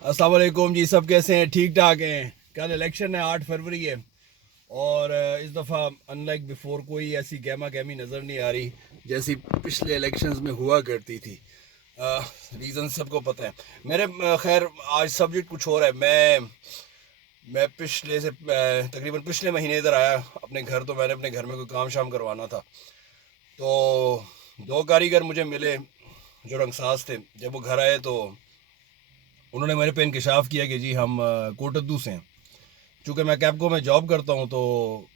अस्सलाम वालेकुम जी, सब कैसे हैं? ठीक ठाक हैं। कल इलेक्शन है, 8 फरवरी है। और इस दफ़ा अनलाइक बिफोर कोई ऐसी गहमा गहमी नज़र नहीं आ रही जैसी पिछले इलेक्शंस में हुआ करती थी। रीज़न सबको पता है। मेरे खैर आज सब्जेक्ट कुछ और है। मैं पिछले से तकरीबन पिछले महीने इधर आया अपने घर। तो मैंने अपने घर में कोई काम शाम करवाना था, तो दो कारीगर मुझे मिले जो रंगसाज थे। जब वो घर आए तो उन्होंने मेरे पे इंकशाफ किया कि जी हम कोटद्दू से हैं। चूँकि मैं कैबको में जॉब करता हूँ तो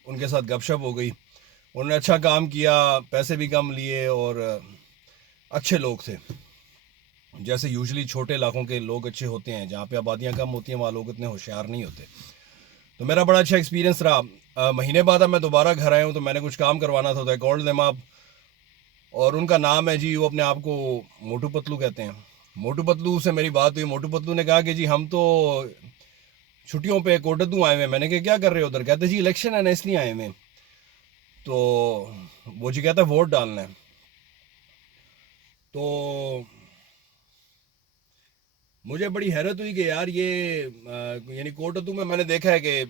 उनके साथ गपशप हो गई। उन्होंने अच्छा काम किया, पैसे भी कम लिए और अच्छे लोग थे। जैसे यूजुअली छोटे इलाकों के लोग अच्छे होते हैं, जहाँ पे आबादियाँ कम होती हैं वहाँ लोग इतने होशियार नहीं होते। तो मेरा बड़ा अच्छा एक्सपीरियंस रहा। महीने बाद अब मैं दोबारा घर आया हूँ तो मैंने कुछ काम करवाना था, तो आई कॉल्ड देम अप। और उनका नाम है जी, वो अपने आप को मोटू पतलू कहते हैं। मोटू पतलू से मेरी बात हुई। मोटू पतलू ने कहा कि जी हम तो छुट्टियों पे कोटद्दू आए हुए हैं। मैंने कहा क्या कर रहे हो उधर? कहते जी इलेक्शन है ना इसलिए आए हुए हैं। तो वो जी कहता है वोट डालना है। तो मुझे बड़ी हैरत हुई कि यार ये यानी कोटद्दू में मैंने देखा है कि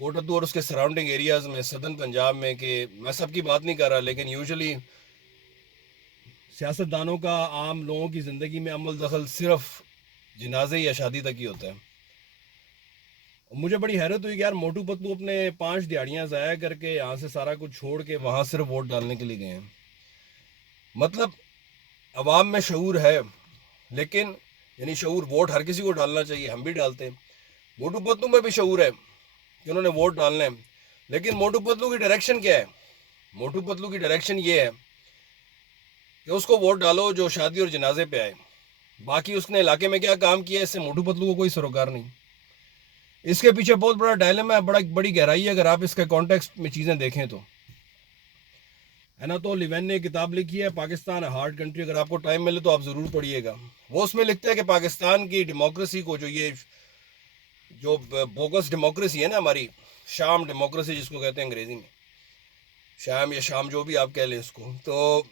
कोटद्दू और उसके सराउंडिंग एरियाज़ में सदर्न पंजाब में, कि मैं सबकी बात नहीं कर रहा लेकिन यूजुअली सियासतदानों का आम लोगों की ज़िंदगी में अमल दखल सिर्फ जनाजे या शादी तक ही होता है। मुझे बड़ी हैरत हुई कि यार मोटू पतलू अपने 5 दिहाड़ियाँ ज़ाया करके यहाँ से सारा कुछ छोड़ के वहाँ सिर्फ वोट डालने के लिए गए हैं। मतलब अवाम में शऊर है, लेकिन यानी शऊर वोट हर किसी को डालना चाहिए, हम भी डालते हैं। मोटू पतलू में भी शऊर है कि उन्होंने वोट डालना है, लेकिन मोटू पतलू की डायरेक्शन क्या है? मोटू पतलू की डायरेक्शन ये है कि उसको वोट डालो जो शादी और जनाजे पे आए। बाकी उसने इलाके में क्या काम किया, इससे मोटू पतलू को कोई सरोकार नहीं। इसके पीछे बहुत बड़ा डायलेमा है, बड़ी गहराई है अगर आप इसके कॉन्टेक्स्ट में चीज़ें देखें तो। एनातोल लिवेन ने किताब लिखी है पाकिस्तान हार्ड कंट्री, अगर आपको टाइम मिले तो आप ज़रूर पढ़िएगा। वो उसमें लिखता है कि पाकिस्तान की डेमोक्रेसी को, जो बोगस डेमोक्रेसी है ना हमारी, शाम डेमोक्रेसी जिसको कहते हैं अंग्रेज़ी में, शाम या शाम जो भी आप कह लें इसको, तो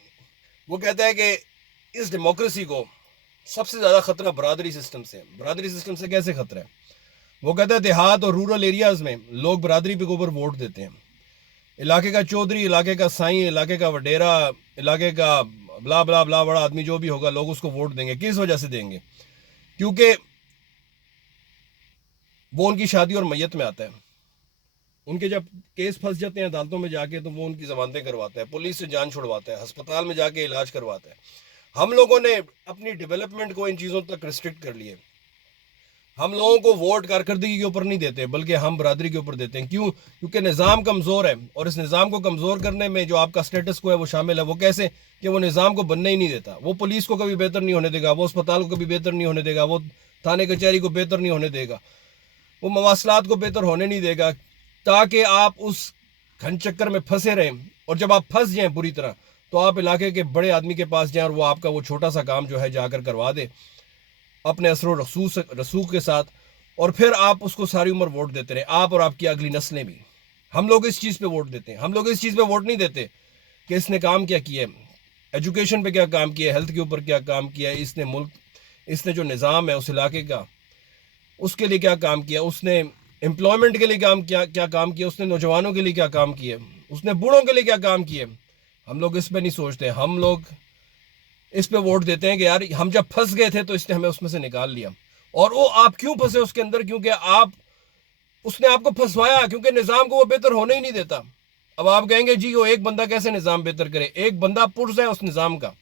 वो कहता है कि इस डेमोक्रेसी को सबसे ज़्यादा ख़तरा बरादरी सिस्टम से। बरादरी सिस्टम से कैसे ख़तरा है? वो कहता है देहात और रूरल एरियाज़ में लोग बरादरी पे ऊपर वोट देते हैं। इलाके का चौधरी, इलाके का साईं, इलाके का वडेरा, इलाके का ब्ला ब्ला ब्ला बड़ा आदमी जो भी होगा, लोग उसको वोट देंगे। किस वजह से देंगे? क्योंकि वो उनकी शादी और मैयत में आता है। उनके जब केस फंस जाते हैं अदालतों में जाके तो वो उनकी जमानतें करवाता है, पुलिस से जान छुड़वाता है, अस्पताल में जाके इलाज करवाता है। हम लोगों ने अपनी डेवलपमेंट को इन चीज़ों तक रिस्ट्रिक्ट कर लिए। हम लोगों को वोट कारकर्दगी के ऊपर नहीं देते बल्कि हम बरादरी के ऊपर देते हैं। क्यों? क्योंकि निज़ाम कमज़ोर है और इस निज़ाम को कमज़ोर करने में जो आपका स्टेटस को है वो शामिल है। वो कैसे? कि वो निज़ाम को बनने ही नहीं देता। वो पुलिस को कभी बेहतर नहीं होने देगा, वो अस्पताल को कभी बेहतर नहीं होने देगा, वो थाने कचहरी को बेहतर नहीं होने देगा, वो मवासलात को बेहतर होने नहीं देगा, ताकि आप उस घन चक्कर में फंसे रहें। और जब आप फंस जाएं पूरी तरह तो आप इलाके के बड़े आदमी के पास जाएं और वो आपका वो छोटा सा काम जो है जाकर करवा दे अपने असर रसूख के साथ, और फिर आप उसको सारी उम्र वोट देते रहे, आप और आपकी अगली नस्लें भी। हम लोग इस चीज़ पे वोट देते हैं। हम लोग इस चीज़ पे वोट नहीं देते कि इसने काम क्या किया है, एजुकेशन पे क्या काम किया है, हेल्थ के ऊपर क्या काम किया है, इसने जो निज़ाम है उस इलाके का उसके लिए क्या काम किया, उसने एम्प्लॉयमेंट के लिए क्या काम किया, उसने नौजवानों के लिए क्या काम किया, उसने बूढ़ों के लिए क्या काम किया। हम लोग इस पर नहीं सोचते। हम लोग इस पे वोट देते हैं कि यार हम जब फंस गए थे तो इसने हमें उसमें से निकाल लिया। और वो आप क्यों फंसे उसके अंदर? क्योंकि उसने आपको फंसवाया, क्योंकि निज़ाम को वो बेहतर होने ही नहीं देता। अब आप कहेंगे जी वो एक बंदा कैसे निज़ाम बेहतर करे? एक बंदा पुर्ज है उस निज़ाम का।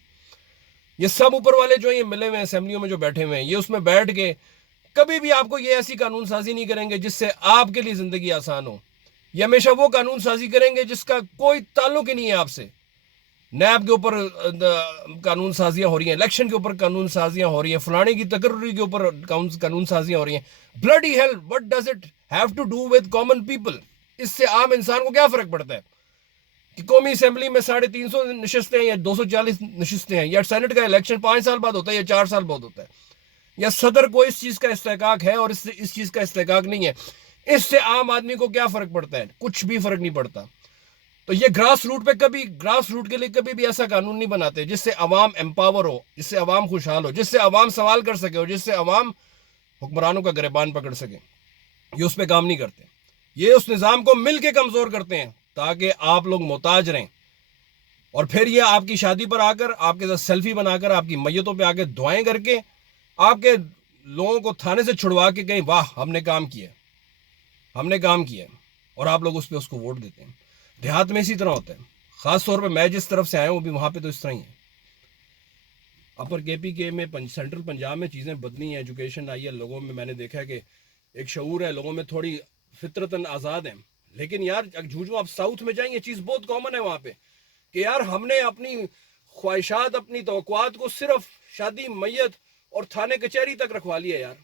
ये सब ऊपर वाले जो ये मिले हुए हैं असेंबलियों में जो बैठे हुए हैं, ये उसमें बैठ के कभी भी आपको ये ऐसी कानून साजी नहीं करेंगे जिससे आपके लिए ज़िंदगी आसान हो। ये हमेशा वो कानून साजी करेंगे जिसका कोई ताल्लुक ही नहीं है आपसे। नैब के ऊपर कानून साजियाँ हो रही हैं, इलेक्शन के ऊपर कानून साजियाँ हो रही हैं, फलाने की तकर्री के ऊपर कानून साजियाँ हो रही हैं। Bloody hell, what does it have to do with common people? इससे आम इंसान को क्या फ़र्क पड़ता है कि कौमी असेंबली में 350 नशस्तें हैं या 240 नशस्तें हैं, या सेनेट का इलेक्शन 5 साल बाद होता है या 4 साल बाद होता है, या सदर को इस चीज़ का इस्तेकाक है और इस चीज़ का इस्तेकाक नहीं है। इससे आम आदमी को क्या फ़र्क पड़ता है? कुछ भी फ़र्क नहीं पड़ता। तो ये ग्रास रूट के लिए कभी भी ऐसा कानून नहीं बनाते जिससे अवाम एम्पावर हो, जिससे अवाम खुशहाल हो, जिससे अवाम सवाल कर सके हो, जिससे अवाम حکمرانوں کا گریبان پکڑ سکیں. یہ اس پہ کام نہیں کرتے. یہ اس نظام کو مل کے کمزور کرتے ہیں تاکہ آپ لوگ محتاج رہیں. اور پھر یہ آپ کی شادی پر آ کر, آپ کے ساتھ سیلفی بنا کر, آپ کی میتوں پہ آ کے دعائیں کر کے آپ کے لوگوں کو تھانے سے چھڑوا کے کہیں واہ ہم نے کام کیا, ہم نے کام کیا, اور آپ لوگ اس کو ووٹ دیتے ہیں. دیہات میں اسی طرح ہوتا ہے. خاص طور پہ میں جس طرف سے آیا ہوں بھی وہاں پہ تو اس طرح ہی ہے. اپر کے پی کے میں, سینٹرل پنجاب میں چیزیں بدلی ہیں, ایجوکیشن آئی ہے لوگوں میں. میں نے دیکھا ہے کہ ایک شعور ہے لوگوں میں, تھوڑی فطرتاً آزاد ہیں. لیکن یار جھوجو آپ ساؤتھ میں جائیں, یہ چیز بہت کامن ہے وہاں پہ کہ یار ہم نے اپنی خواہشات, اپنی توقعات کو صرف شادی, میت اور تھانے کچہری تک رکھوا لیا. یار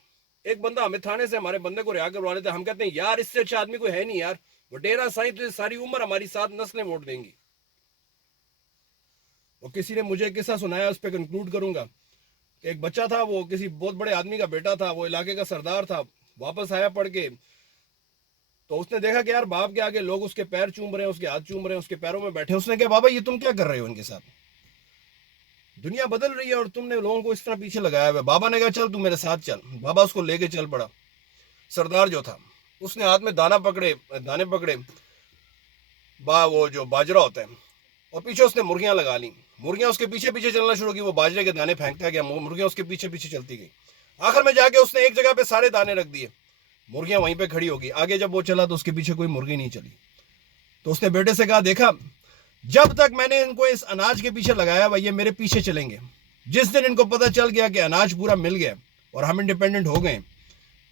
ایک بندہ ہمیں تھانے سے ہمارے بندے کو رہا کروا لیتے, ہم کہتے ہیں یار اس سے اچھا آدمی کوئی ہے نہیں یار, وڈیرا سائیں تو ساری عمر ہماری 7 نسلیں ووٹ دیں گی. اور کسی نے مجھے قصہ سنایا, اس پہ کنکلوڈ کروں گا, کہ ایک بچہ تھا, وہ کسی بہت بڑے آدمی کا بیٹا تھا, وہ علاقے کا سردار تھا. واپس آیا پڑھ کے تو اس نے دیکھا کہ یار باپ کے آگے لوگ اس کے پیر چوم رہے ہیں, اس کے ہاتھ چوم رہے ہیں, اس کے پیروں میں بیٹھے. اس نے کہا بابا یہ تم کیا کر رہے ہو ان کے ساتھ, دنیا بدل رہی ہے اور تم نے لوگوں کو اس طرح پیچھے لگایا ہوا ہے. بابا نے کہا چل تو میرے ساتھ چل. بابا اس کو لے کے چل پڑا. سردار جو تھا اس نے ہاتھ میں دانے پکڑے, وہ جو باجرہ ہوتا ہے, اور پیچھے اس نے مرغیاں لگا لی. مرغیاں اس کے پیچھے پیچھے چلنا شروع کی. وہ باجرے کے دانے پھینکتا گیا, مرغیاں اس کے پیچھے پیچھے چلتی گئی. آخر میں جا کے اس نے ایک جگہ پہ سارے دانے رکھ دیے, مرغیاں وہیں پہ کھڑی ہوگی. آگے جب وہ چلا تو اس کے پیچھے کوئی مرغی نہیں چلی. تو اس نے بیٹے سے کہا دیکھا جب تک میں نے ان کو اس اناج کے پیچھے لگایا وہ یہ میرے پیچھے چلیں گے. جس دن ان کو پتہ چل گیا کہ اناج پورا مل گیا اور ہم انڈیپینڈنٹ ہو گئے,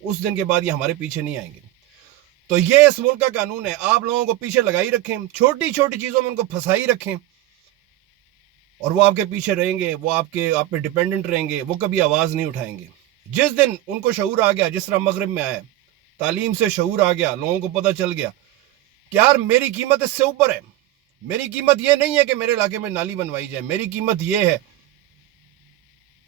اس دن کے بعد یہ ہمارے پیچھے نہیں آئیں گے. تو یہ اس ملک کا قانون ہے. آپ لوگوں کو پیچھے لگائی رکھیں, چھوٹی چھوٹی چیزوں میں ان کو پھنسائی رکھیں, اور وہ آپ کے پیچھے رہیں گے, وہ آپ پہ ڈیپینڈنٹ رہیں گے, وہ کبھی آواز نہیں اٹھائیں گے. جس دن ان کو شعور آ گیا, جس طرح مغرب میں آیا, تعلیم سے شعور آ گیا, لوگوں کو پتہ چل گیا کہ یار میری قیمت اس سے اوپر ہے. میری قیمت یہ نہیں ہے کہ میرے علاقے میں نالی بنوائی جائے. میری قیمت یہ ہے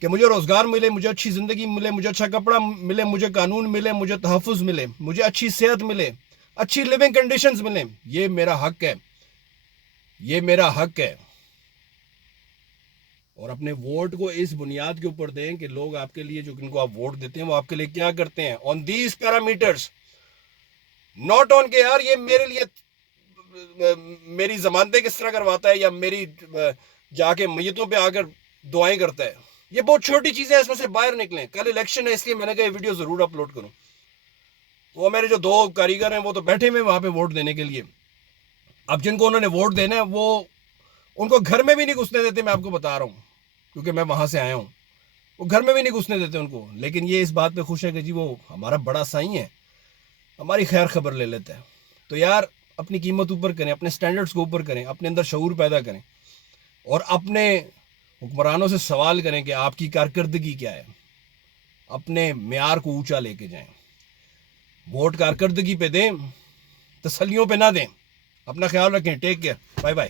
کہ مجھے روزگار ملے, مجھے اچھی زندگی ملے, مجھے اچھا کپڑا ملے, مجھے قانون ملے, مجھے تحفظ ملے, مجھے اچھی صحت ملے, اچھی لیونگ کنڈیشنز ملیں. یہ میرا حق ہے, یہ میرا حق ہے. اور اپنے ووٹ کو اس بنیاد کے اوپر دیں کہ لوگ آپ کے لیے, جو ان کو آپ ووٹ دیتے ہیں, وہ آپ کے لیے کیا کرتے ہیں. On these parameters, not on کہ یار یہ میرے لیے میری ضمانتیں کس طرح کرواتا ہے, یا میری جا کے میتوں پہ آ کر دعائیں کرتا ہے. یہ بہت چھوٹی چیزیں ہیں, اس میں سے باہر نکلیں. کل الیکشن ہے, اس لیے میں نے کہا یہ ویڈیو ضرور اپلوڈ کروں. وہ میرے جو 2 کاریگر ہیں وہ تو بیٹھے ہوئے وہاں پہ ووٹ دینے کے لیے. اب جن کو انہوں نے ووٹ دینا ہے وہ ان کو گھر میں بھی نہیں گھسنے دیتے. میں آپ کو بتا رہا ہوں کیونکہ میں وہاں سے آیا ہوں. وہ گھر میں بھی نہیں گھسنے دیتے ان کو. لیکن یہ اس بات پہ خوش ہے کہ جی وہ ہمارا بڑا سائیں ہے, ہماری خیر خبر لے لیتا ہے. تو یار اپنی قیمت اوپر کریں, اپنے سٹینڈرڈز کو اوپر کریں, اپنے اندر شعور پیدا کریں, اور اپنے حکمرانوں سے سوال کریں کہ آپ کی کارکردگی کیا ہے. اپنے معیار کو اونچا لے کے جائیں. ووٹ کارکردگی پہ دیں, تسلیوں پہ نہ دیں. اپنا خیال رکھیں. Take care. Bye bye.